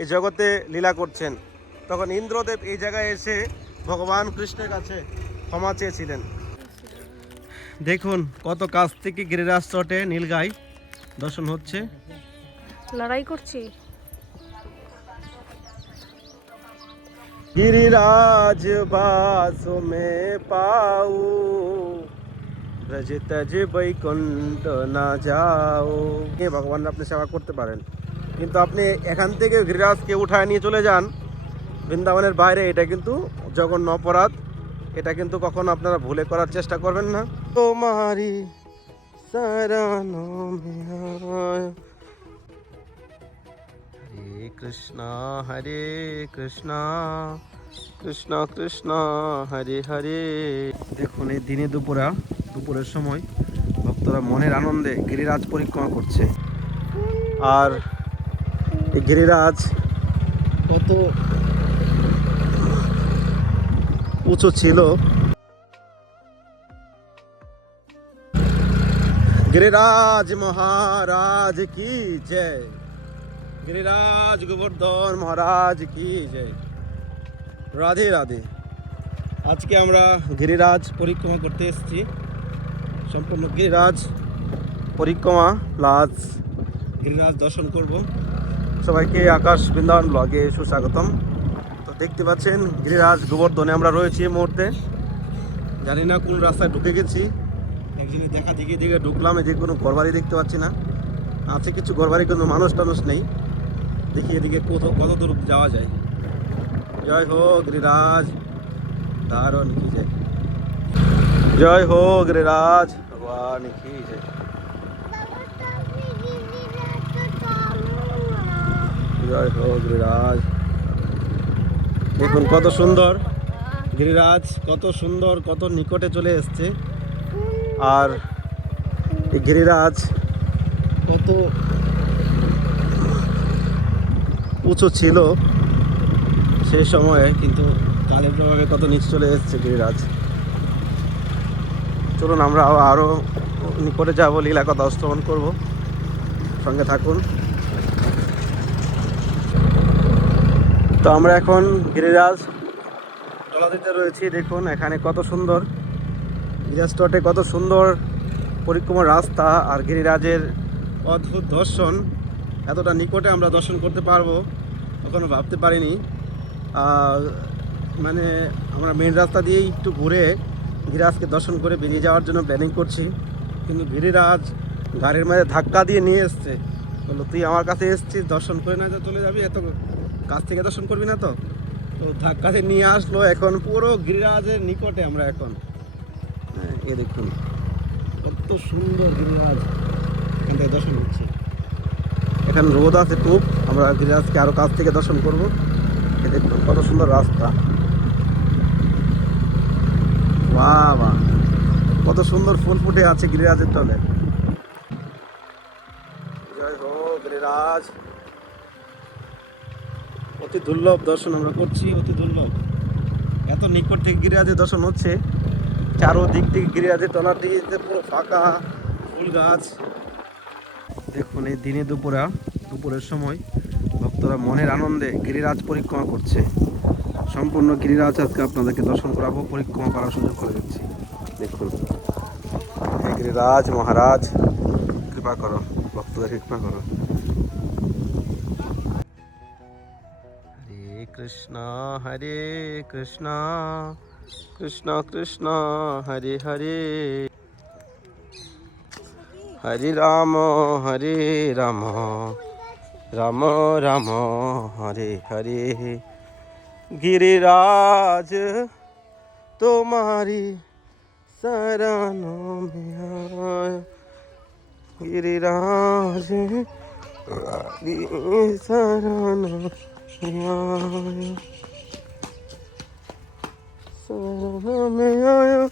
এই জগতে লীলা করছেন, তখন ইন্দ্রদেব এই জায়গায় এসে ভগবান কৃষ্ণের কাছে ক্ষমা চেয়েছিলেন। দেখুন কত কাছ থেকে গিরিরাজ চটে নীলগাই দর্শন হচ্ছে। লড়াই করছি। गिरिराज बासु में पाऊ ব্রজ তজ বৈকুণ্ঠ না যাও। ভগবানের আপনি সেবা করতে পারেন, কিন্তু আপনি এখান থেকে গিরিরাজকে উঠায় নিয়ে চলে যান বৃন্দাবনের বাইরে, এটা কিন্তু জঘন্য অপরাধ। এটা কিন্তু কখনো আপনারা ভুলে করার চেষ্টা করবেন না। তোমারি শরণ মে আয়। হরে কৃষ্ণ কৃষ্ণ কৃষ্ণ কৃষ্ণ হরে হরে। দেখুন এই দিনে দুপুরের সময় ভক্তরা মনের আনন্দে গিরিরাজ পরিক্রমা করছে। আর এই গিরিরাজ কত উঁচু ছিল। गिरिराज महाराज की जय, गिरिराज गोवर्धन महाराज की जय। রাধে রাধে। আজকে আমরা গিরিরাজ পরিক্রমা করতে এসেছি, সম্পূর্ণ গিরিরাজ পরিক্রমা প্লাস গিরিরাজ দর্শন করব। সবাইকে আকাশ বৃন্দাবন ব্লগে সুস্বাগতম। তো দেখতে পাচ্ছেন গিরিরাজ গোবর্ধনে আমরা রয়েছি এই মুহূর্তে। জানি না কোন রাস্তায় ঢুকে গেছি, একজনের দেখা দিকে দিকে ঢুকলাম। এদিকে কোনো ঘরবাড়ি দেখতে পাচ্ছি না, আছে কিছু ঘরবাড়ি কিন্তু মানুষ টানুষ নেই। দেখি এদিকে কত দূর যাওয়া যায়। জয় হো गिरिराज धारण की जय, जय हो गिरिराज भगवान की जय। জয় হো गिरिराज। দেখুন কত সুন্দর গিরিরাজ, কত সুন্দর, কত নিকটে চলে এসছে। আর এই গিরিরাজ কত উঁচু ছিল সেই সময়ে, কিন্তু কালের প্রভাবে কত নিচে চলে এসছে গিরিরাজ। চলুন আমরা আরও নিকটে যাবো, লীলা কথা শ্রবণ করবো, সঙ্গে থাকুন। তো আমরা এখন গিরিরাজ তলাদিতে রয়েছি। দেখুন এখানে কত সুন্দর গিরিরাজ তটে, কত সুন্দর পরিক্রমার রাস্তা আর গিরিরাজের অদ্ভুত দর্শন। এতটা নিকটে আমরা দর্শন করতে পারবো কখনো ভাবতে পারিনি। মানে আমরা মেন রাস্তা দিয়েই একটু ঘুরে গিরিরাজকে দর্শন করে বেরিয়ে যাওয়ার জন্য প্ল্যানিং করছি, কিন্তু গিরিরাজ গাড়ির মাঝে ধাক্কা দিয়ে নিয়ে এসছে। বললো তুই আমার কাছে এসছিস, দর্শন করে না চলে যাবি, এত কাছ থেকে দর্শন করবি না। তো ধাক্কা দিয়ে নিয়ে আসলো। এখন পুরো গিরিরাজের নিকটে আমরা এখন। এ দেখুন কত সুন্দর গিরিরাজ, এখান থেকে দর্শন হচ্ছে। এখানে রোদ আছে খুব, আমরা গিরিরাজকে আরো কাছ থেকে দর্শন করব। দেখুন কত সুন্দর রাস্তা, বাহ বাহ, কত সুন্দর ফুল ফুটে আছে গিরিরাজের তলে। জয় হো গিরিরাজ। অতি দুর্লভ দর্শন আমরা করছি, অতি দুর্লভ। এত নিকট থেকে গিরিরাজের দর্শন হচ্ছে, চারোদিক থেকে গিরিরাজের তলাটি পুরো ফাঁকা, ফুল গাছ। দেখুন এই দিনে দুপুরের সময় ভক্তরা মনের আনন্দে গিরিরাজ পরিক্রমা করছে। সম্পূর্ণ গিরিরাজ আজকে আপনাদেরকে দর্শন করাবো, পরিক্রমা করার সুযোগ করে দিচ্ছি। দেখুন গিরিরাজ মহারাজ কৃপা করো, ভক্তদেরকে কৃপা করো। হরে কৃষ্ণ কৃষ্ণ কৃষ্ণ হরে হরে, হরে রাম রাম রাম হরে হরে। गिरिराज तुम्हारी शरण में आया, गिरिराज शरण में आया, शरण में आया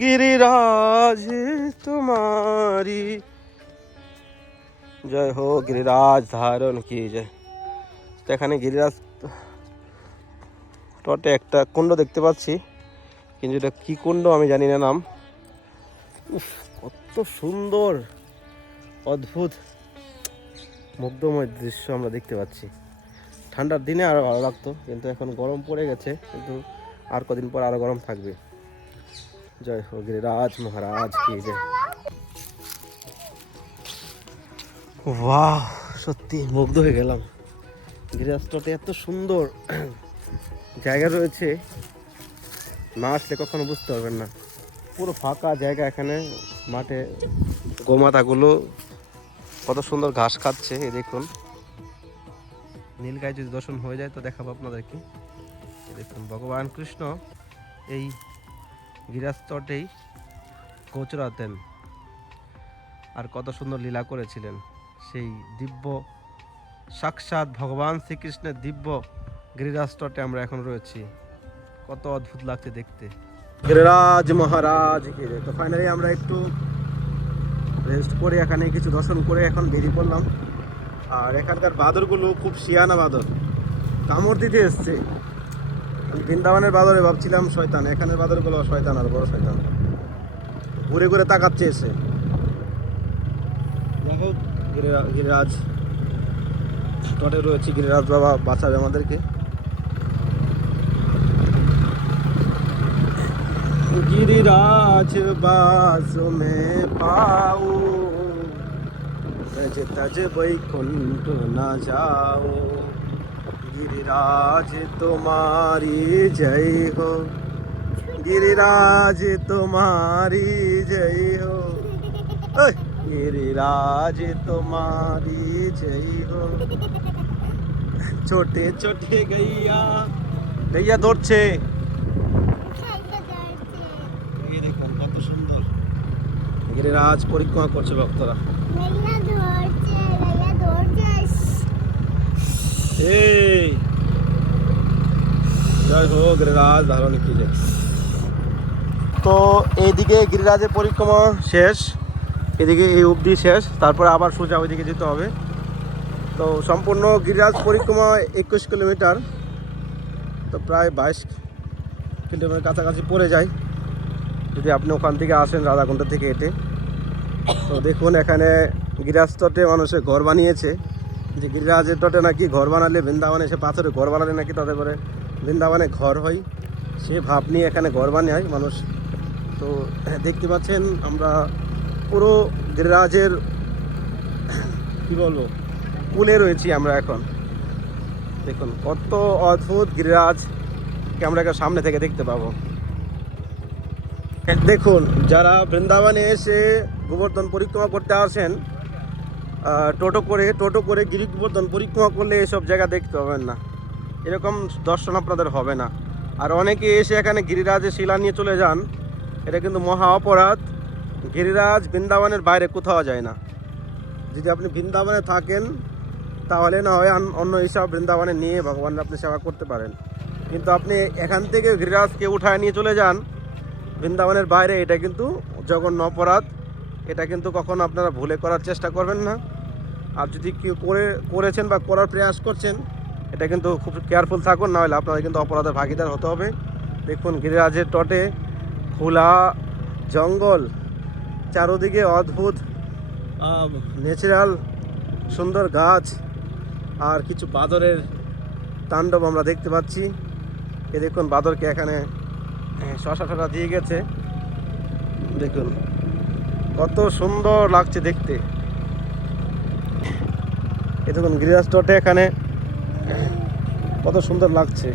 गिरिराज तुम्हारी। जय हो गिरिराज धारण की जय। এখানে গিরিরাজ তটে একটা কুণ্ড দেখতে পাচ্ছি, কিন্তু এটা কি কুণ্ড আমি জানি না নাম। উফ, কত সুন্দর অদ্ভুত মুগ্ধময় দৃশ্য আমরা দেখতে পাচ্ছি। ঠান্ডার দিনে আরো ভালো লাগতো, কিন্তু এখন গরম পড়ে গেছে, কিন্তু আর কদিন পর আরো গরম থাকবে। জয় হো গিরিরাজ মহারাজ কি জয়। বাহ, সত্যি মুগ্ধ হয়ে গেলাম। গিরিরাজটাতে এত সুন্দর জায়গা রয়েছে, না আসলে কখনো বুঝতে পারবেন না। পুরো ফাঁকা জায়গা, এখানে মাঠে গোমাতাগুলো কত সুন্দর ঘাস খাচ্ছে। এই দেখুন, নীলগাই যদি দর্শন হয়ে যায় তো দেখাবো আপনাদেরকে। এই দেখুন, ভগবান কৃষ্ণ এই গিরিরাজতটেই গোচরাতেন আর কত সুন্দর লীলা করেছিলেন। সেই দিব্য সাক্ষাৎ ভগবান শ্রীকৃষ্ণের দিব্য গিরিরাজতটে আমরা এখন রয়েছি। কত অদ্ভুত লাগছে দেখতে। গিরিরাজ মহারাজ কি রে। তো ফাইনালি আমরা একটু রেস্ট করে এখানে কিছু দর্শন করে এখন দেরি করলাম। আর এখানকার বাদরগুলো খুব শিয়ানা বাদর, কামড় দিতে এসছে। বৃন্দাবনের বাদরে ভাবছিলাম শয়তান, এখানের বাদরগুলো শয়তান, আর বড় শয়তান, ঘুরে ঘুরে তাকাচ্ছে এসে। যাই হোক, গিরিরাজ তটে রয়েছে, গিরিরাজ বাবা বাঁচাবে আমাদেরকে। गिरिराज बास में पाओ, तज तज वैकुंठ न जाओ। गिरिराज तुम्हारी जय हो, गिरिराज तुम्हारी जय हो, गिरिराज तुम्हारी जय हो। छोटे छोटे गैया गैया दौड़ছে। কত সুন্দর গিরিরাজ পরিক্রমা করছে ভক্তরা। এই জয় হো গিরিরাজ ধারণ কি জয়। তো এইদিকে গিরিরাজের পরিক্রমা শেষ, এদিকে এই অবধি শেষ, তারপরে আবার সোজা ওইদিকে যেতে হবে। তো সম্পূর্ণ গিরিরাজ পরিক্রমা 21 কিলোমিটার, তো প্রায় 22 কিলোমিটার কাছাকাছি পড়ে যায় যদি আপনি ওখান থেকে আসেন, রাধাকুণ্ড থেকে হেঁটে। তো দেখুন, এখানে গিরিরাজ তটে মানুষের ঘর বানিয়েছে, যে গিরিরাজের তটে নাকি ঘর বানালে, বৃন্দাবনে এসে পাথরে ঘর বানালে নাকি তাদের করে বৃন্দাবনে ঘর হয়, সে ভাব নিয়ে এখানে ঘর বানায় মানুষ। তো দেখতে পাচ্ছেন আমরা পুরো গিরিরাজের কি বলবো কুলে রয়েছি আমরা এখন। দেখুন কত অদ্ভুত গিরিরাজকে আমরা সামনে থেকে দেখতে পাবো। দেখুন, যারা বৃন্দাবনে এসে গোবর্ধন পরিক্রমা করতে আসেন টোটো করে গিরি গোবর্ধন পরিক্রমা করলে এসব জায়গা দেখতে পাবেন না, এরকম দর্শন আপনাদের হবে না। আর অনেকে এসে এখানে গিরিরাজের শিলা নিয়ে চলে যান, এটা কিন্তু মহা অপরাধ। গিরিরাজ বৃন্দাবনের বাইরে কোথাও যায় না। যদি আপনি বৃন্দাবনে থাকেন তাহলে না হয় অন্য হিসাব বৃন্দাবনে নিয়ে ভগবানের আপনি সেবা করতে পারেন, কিন্তু আপনি এখান থেকে গিরিরাজকে উঠায় নিয়ে চলে যান বৃন্দাবনের বাইরে, এটা কিন্তু জঘন্য অপরাধ। এটা কিন্তু কখনো আপনারা ভুলে করার চেষ্টা করবেন না। আর যদি কেউ করেছেন বা করার প্রয়াস করছেন, এটা কিন্তু খুব কেয়ারফুল থাকুন, না হলে আপনাদের কিন্তু অপরাধের ভাগিদার হতে হবে। দেখুন, গিরিরাজের তটে খোলা জঙ্গল, চারোদিকে অদ্ভুত ন্যাচারাল সুন্দর গাছ, আর কিছু বাদরের তাণ্ডব আমরা দেখতে পাচ্ছি। এ দেখুন, বাদরকে এখানে শশা দিয়ে গেছে। দেখুন কত সুন্দর লাগছে দেখতে। এ দেখুন, গিরিরাজ তটে এখানে কত সুন্দর লাগছে।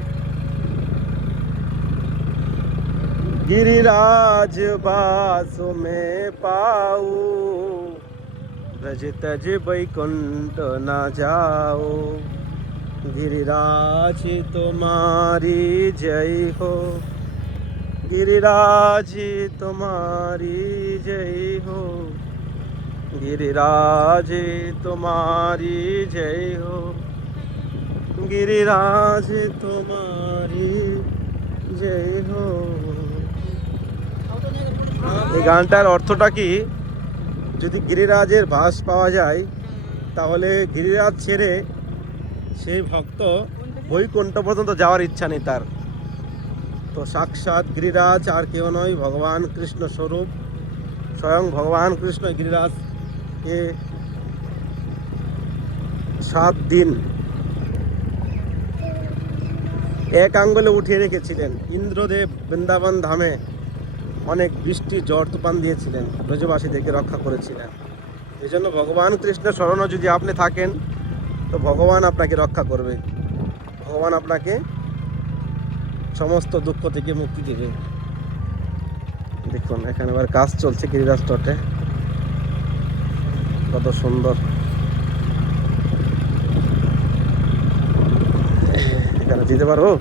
गिरिराज बास में पाओ, ब्रज तज वैकुंठ न जाओ। गिरिराज तुम्हारी जय हो, गिरिराज तुम्हारी जय हो, गिरिराज तुम्हारी जय हो, गिरिराज तुम्हारी जय हो। এই গানটার অর্থটা কি? যদি গিরিরাজের ভাস পাওয়া যায় তাহলে গিরিরাজ ছেড়ে সেই ভক্ত বৈকুণ্ঠ পর্যন্ত যাওয়ার ইচ্ছা নেই তার। তো সাক্ষাৎ গিরিরাজ আর কেউ নয়, ভগবান কৃষ্ণ স্বরূপ, স্বয়ং ভগবান কৃষ্ণ গিরিরাজকে 7 দিন এক আঙ্গুলে উঠিয়ে রেখেছিলেন। ইন্দ্রদেব বৃন্দাবন ধামে অনেক বৃষ্টি ঝড় তুফান দিয়েছিলেন, ব্রজবাসীদেরকে রক্ষা করেছিলেন। এই জন্য ভগবান কৃষ্ণের শরণে যদি আপনি থাকেন তো ভগবান আপনাকে রক্ষা করবে, ভগবান আপনাকে সমস্ত দুঃখ থেকে মুক্তি দেবে। দেখুন এখানে আবার কাজ চলছে গিরিরাজ তটে, কত সুন্দর। এখানে যেতে পারবো।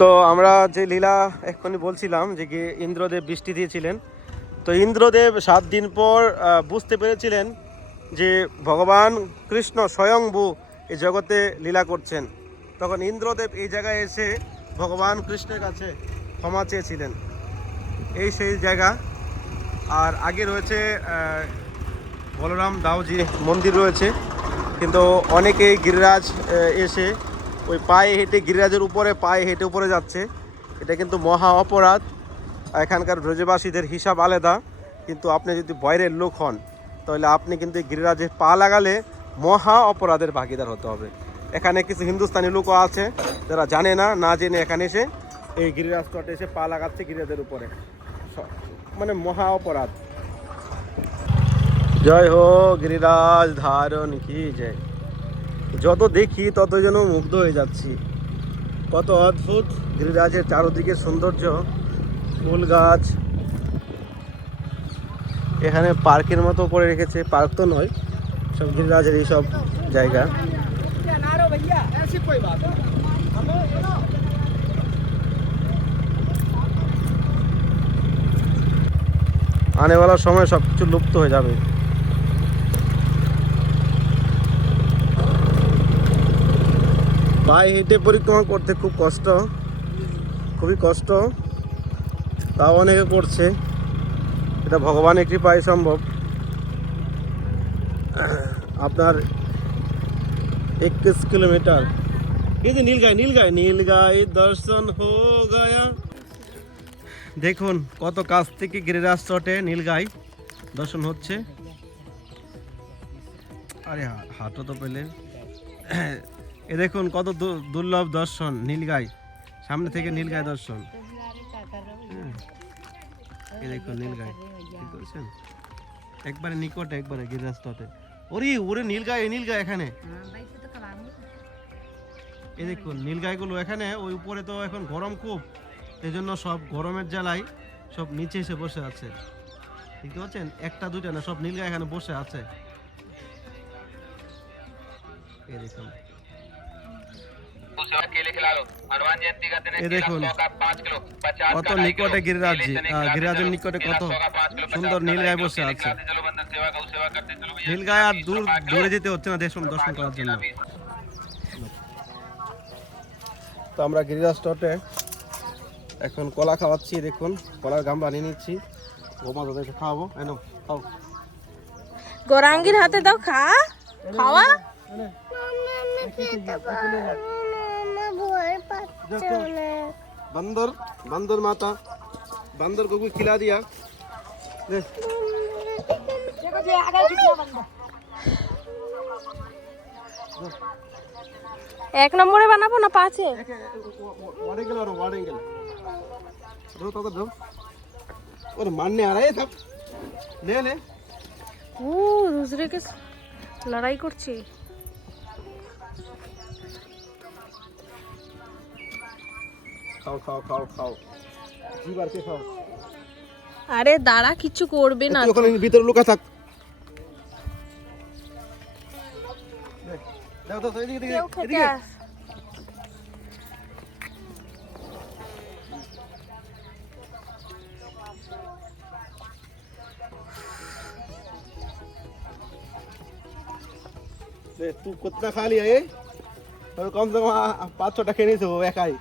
তো আমরা যে লীলা এক্ষুনি বলছিলাম যে ইন্দ্রদেব বৃষ্টি দিয়েছিলেন, তো ইন্দ্রদেব 7 দিন পর বুঝতে পেরেছিলেন যে ভগবান কৃষ্ণ স্বয়ংভূ এই জগতে লীলা করছেন। তখন ইন্দ্রদেব এই জায়গায় এসে ভগবান কৃষ্ণের কাছে ক্ষমা চেয়েছিলেন। এই সেই জায়গা। আর আগে রয়েছে বলরাম দাওজি মন্দির রয়েছে, কিন্তু অনেকেই গিরিরাজ এসে ওই পায়ে হেঁটে গিরিরাজের উপরে পায়ে হেঁটে উপরে যাচ্ছে। এটা কিন্তু মহা অপরাধ। এখানকার ব্রজবাসীদের হিসাব আলাদা, কিন্তু আপনি যদি বাইরের লোক হন তাহলে আপনি কিন্তু গিরিরাজে পা লাগালে মহা অপরাধের ভাগিদার হতে হবে। এখানে কিছু হিন্দুস্তানি লোকও আছে যারা জানে না জেনে এখানে এসে এই গিরিরাজ তটে এসে পা লাগাচ্ছে গিরিরাজের উপরে, মানে মহা অপরাধ। জয় হো গিরিরাজ ধারণ কি জয়। যত দেখি তত যেন মুগ্ধ হয়ে যাচ্ছি, কত অদ্ভুত গিরিরাজের চারদিকে সৌন্দর্য, ফুল গাছ। এখানে পার্কের মতো করে রেখেছে, পার্ক তো নয়, সব গিরিরাজের এইসব জায়গা। আনেওয়ালার সময় সব কিছু লুপ্ত হয়ে যাবে। পায়ে হেঁটে পরিক্রমা করতে খুব কষ্ট, খুবই কষ্ট, তাও অনেকে করছে। এটা ভগবানের কৃপায় সম্ভব। আপনার 21 কিলোমিটার। এই যে নীলগাই দর্শন হো গয়া। দেখুন কত কাছ থেকে গিরিরাজ চটে নীলগাই দর্শন হচ্ছে। আরে হাঁটো তো পেলেন। এ দেখুন কত দুর্লভ দর্শন, নীলগাই সামনে থেকে নীলগাই দর্শন। এই দেখুন নীলগাই, ঠিক বলছেন, একবারে নিকটে, একবারে গিরিরাজ তটে। ওরে নীলগাই এখানে। এই দেখুন নীলগাইগুলো এখানে। ওই উপরে তো এখন গরম খুব, এই জন্য সব গরমের জ্বালায় সব নিচে এসে বসে আছে। দেখতে পাচ্ছেন, একটা দুইটা না, সব নীলগাই এখানে বসে আছে। এই দেখুন, কত নিকটে গিরিরাজের নিকটে কত সুন্দর নীলগাই বসে আছে। নীলগাই আর দূরে যেতে হচ্ছে না দর্শন করার জন্য। তো আমরা গিরিরাজ তটে এখন কলা খাওয়াচ্ছি। দেখুন কলার গাম বানিয়ে নিচ্ছি, গোমা দাদাকে খাওয়াবো। এনো খাও, গৌরাঙ্গীর হাতে দাও, খাওয়া। बंदर माता बंदर को भी खिला दिया। एक नंबरे बानाबो ना पाँचे और मारने आ रहे हैं सब। ले दूसरे के लड़ाई करছে। খাও জি বারকে খাও। আরে দাঁড়া, কিছু করবে না, ওখানে ভিতরে লুকা থাক। দাও এদিকে तू कितना खा लिया ये? तो कम से कम 5-6 टके नहीं से वो एकाई।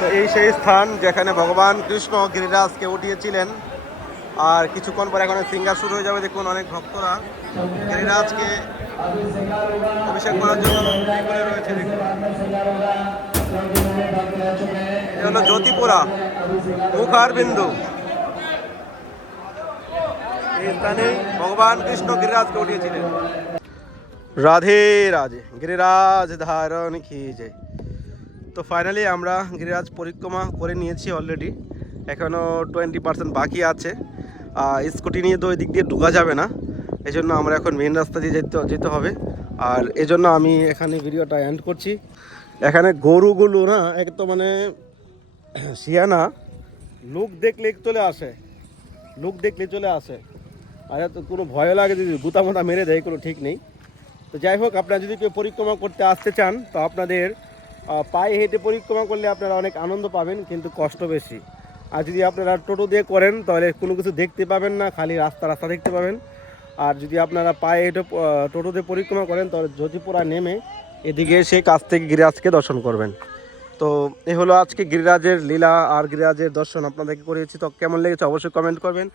তো এই সেই স্থান যেখানে ভগবান কৃষ্ণ গিরিরাজকে উঠিয়েছিলেন। আর কিছুক্ষণ পরে এখন সিঙ্গার শুরু হয়ে যাবে। দেখুন অনেক ভক্তরা গিরিরাজকে অভিষেক করার জন্য করে রয়েছে। দেখুন এই হলো জ্যোতিপুরা মুখার বিন্দু। এই স্থানে ভগবান কৃষ্ণ গিরিরাজকে উঠিয়েছিলেন। রাধে রাধে, গিরিরাজ ধারণ কি জয়। তো ফাইনালি আমরা গিরিরাজ পরিক্রমা করে নিয়েছি অলরেডি, এখনও 20% বাকি আছে। স্কুটি নিয়ে তো ওই দিক দিয়ে ঢোকা যাবে না, এই জন্য আমরা এখন মেন রাস্তা দিয়ে যেতে হবে। আর এজন্য আমি এখানে ভিডিওটা এন্ড করছি। এখানে গরুগুলো না এক তো মানে শিয়ানা, লোক দেখলে চলে আসে, আর তো কোনো ভয় লাগে যদি গুতা মোতা মেরে দেয়, কোনো ঠিক নেই। তো যাই হোক, আপনারা যদি কেউ পরিক্রমা করতে আসতে চান তো আপনাদের পায়ে হেঁটে পরিক্রমা করলে আপনারা অনেক আনন্দ পাবেন, কিন্তু কষ্ট বেশি। আর যদি আপনারা টোটো দিয়ে করেন তাহলে কোনো কিছু দেখতে পাবেন না, খালি রাস্তা দেখতে পাবেন। আর যদি আপনারা পায়ে হেঁটে টোটো দিয়ে পরিক্রমা করেন তাহলে জ্যোতিপুরা নেমে এদিকে সেই কাছ থেকে গিরিরাজকে দর্শন করবেন। তো এই হলো আজকে গিরিরাজের লীলা আর গিরিরাজের দর্শন আপনাদেরকে করিয়েছি। তো কেমন লেগেছে অবশ্যই কমেন্ট করবেন।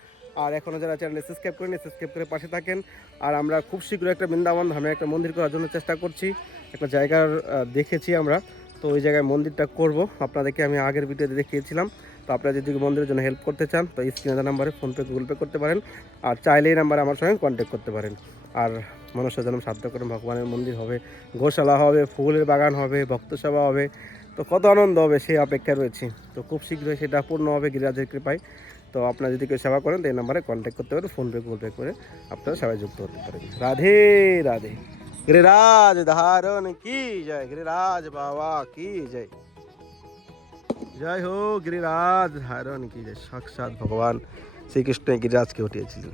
আর এখনও যারা চ্যানেলে সাবস্ক্রাইব করেনি সাবস্ক্রাইব করে পাশে থাকেন। আর আমরা খুব শীঘ্রই একটা বৃন্দাবন ধামে একটা মন্দির করার জন্য চেষ্টা করছি। একটা জায়গার দেখেছি আমরা, তো ওই জায়গায় মন্দিরটা করব। আপনাদেরকে আমি আগের ভিডিওতে দেখিয়েছিলাম। তো আপনারা যদি মন্দিরের জন্য হেল্প করতে চান তো স্ক্রিনে দেওয়া নাম্বারে ফোনপে গুগল পে করতে পারেন, আর চাইলে এই নাম্বারে আমার সঙ্গে কন্ট্যাক্ট করতে পারেন। আর মনুষ্য জন্ম সাধ্য করে ভগবানের মন্দির হবে, গোশালা হবে, ফুলের বাগান হবে, ভক্ত সেবা হবে, তো কত আনন্দ হবে সেই অপেক্ষায় রয়েছি। তো খুব শীঘ্রই সেটা পূর্ণ হবে গিরিরাজের কৃপায়। তো আপনারা যদি কেউ সেবা করেন তো এই নাম্বারে কন্ট্যাক্ট করতে পারেন, ফোনপে গুগল পে করে আপনারা সেবায় যুক্ত হতে পারেন। রাধে রাধে, गिरिराज धारण की जय, गिरिराज बाबा की जय। जय हो गिरिराज धारण की जय। साक्षात भगवान श्री कृष्ण गिरिराज के उठिয়েছিলেন।